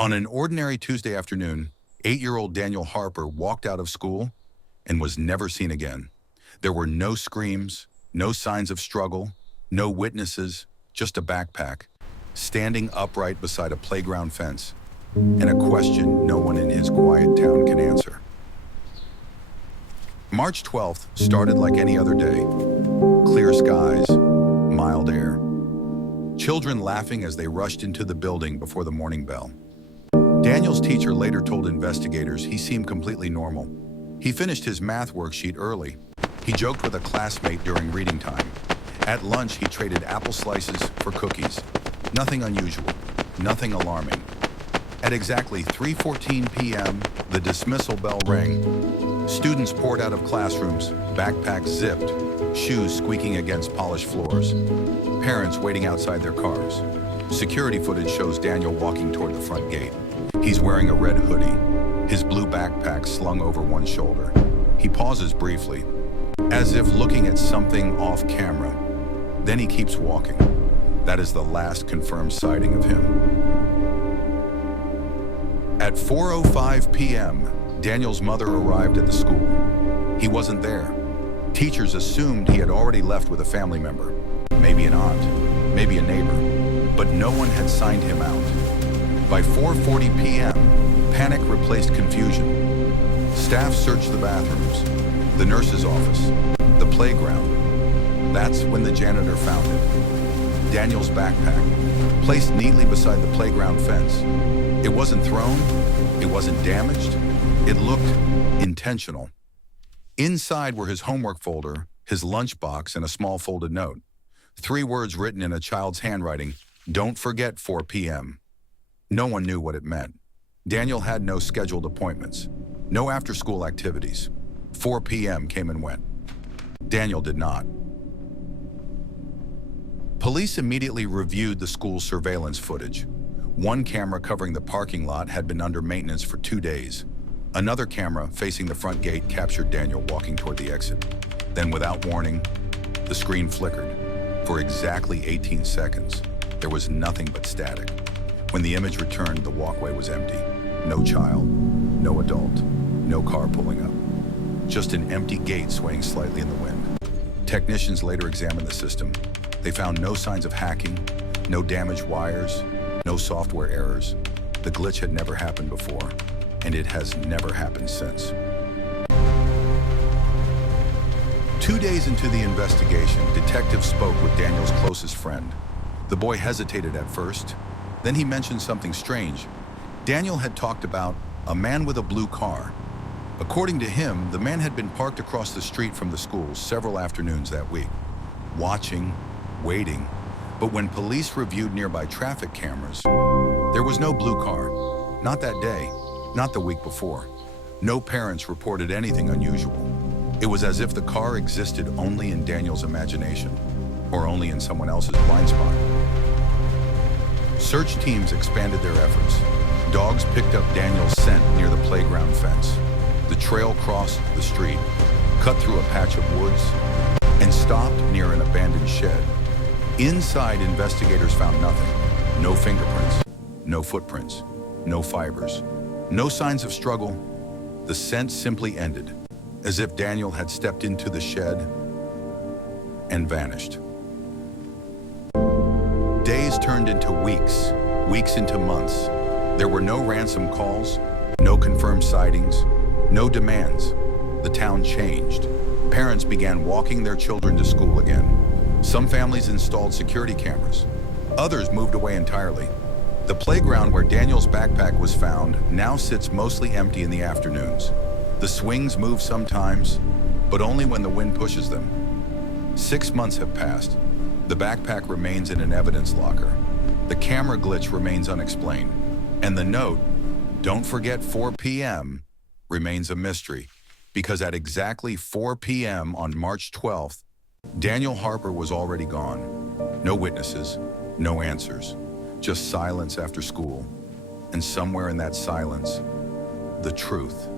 On an ordinary Tuesday afternoon, 8-year-old Daniel Harper walked out of school and was never seen again. There were no screams, no signs of struggle, no witnesses, just a backpack, standing upright beside a playground fence, and a question no one in his quiet town can answer. March 12th started like any other day. Clear skies, mild air. Children laughing as they rushed into the building before the morning bell. Daniel's teacher later told investigators he seemed completely normal. He finished his math worksheet early. He joked with a classmate during reading time. At lunch, he traded apple slices for cookies. Nothing unusual, nothing alarming. At exactly 3:14 p.m., the dismissal bell rang. Students poured out of classrooms, backpacks zipped, shoes squeaking against polished floors. Parents waiting outside their cars. Security footage shows Daniel walking toward the front gate. He's wearing a red hoodie, his blue backpack slung over one shoulder. He pauses briefly, as if looking at something off camera. Then he keeps walking. That is the last confirmed sighting of him. At 4:05 p.m., Daniel's mother arrived at the school. He wasn't there. Teachers assumed he had already left with a family member, maybe an aunt, maybe a neighbor, but no one had signed him out. By 4:40 p.m., panic replaced confusion. Staff searched the bathrooms, the nurse's office, the playground. That's when the janitor found it. Daniel's backpack, placed neatly beside the playground fence. It wasn't thrown, it wasn't damaged, it looked intentional. Inside were his homework folder, his lunchbox, and a small folded note. 3 words written in a child's handwriting: "Don't forget 4 p.m." No one knew what it meant. Daniel had no scheduled appointments, no after-school activities. 4 p.m. came and went. Daniel did not. Police immediately reviewed the school's surveillance footage. One camera covering the parking lot had been under maintenance for 2 days. Another camera facing the front gate captured Daniel walking toward the exit. Then, without warning, the screen flickered. For exactly 18 seconds, there was nothing but static. When the image returned, the walkway was empty. No child, no adult, no car pulling up. Just an empty gate swaying slightly in the wind. Technicians later examined the system. They found no signs of hacking, no damaged wires, no software errors. The glitch had never happened before, and it has never happened since. 2 days into the investigation, detectives spoke with Daniel's closest friend. The boy hesitated at first. Then he mentioned something strange. Daniel had talked about a man with a blue car. According to him, the man had been parked across the street from the school several afternoons that week, watching, waiting. But when police reviewed nearby traffic cameras, there was no blue car. Not that day, not the week before. No parents reported anything unusual. It was as if the car existed only in Daniel's imagination, or only in someone else's blind spot. Search teams expanded their efforts. Dogs picked up Daniel's scent near the playground fence. The trail crossed the street, cut through a patch of woods, and stopped near an abandoned shed. Inside, investigators found nothing. No fingerprints, no footprints, no fibers, no signs of struggle. The scent simply ended, as if Daniel had stepped into the shed and vanished. Days turned into weeks, weeks into months. There were no ransom calls, no confirmed sightings, no demands. The town changed. Parents began walking their children to school again. Some families installed security cameras. Others moved away entirely. The playground where Daniel's backpack was found now sits mostly empty in the afternoons. The swings move sometimes, but only when the wind pushes them. 6 months have passed. The backpack remains in an evidence locker. The camera glitch remains unexplained. And the note, "Don't forget 4 p.m., remains a mystery, because at exactly 4 p.m. on March 12th, Daniel Harper was already gone. No witnesses, no answers, just silence after school. And somewhere in that silence, the truth.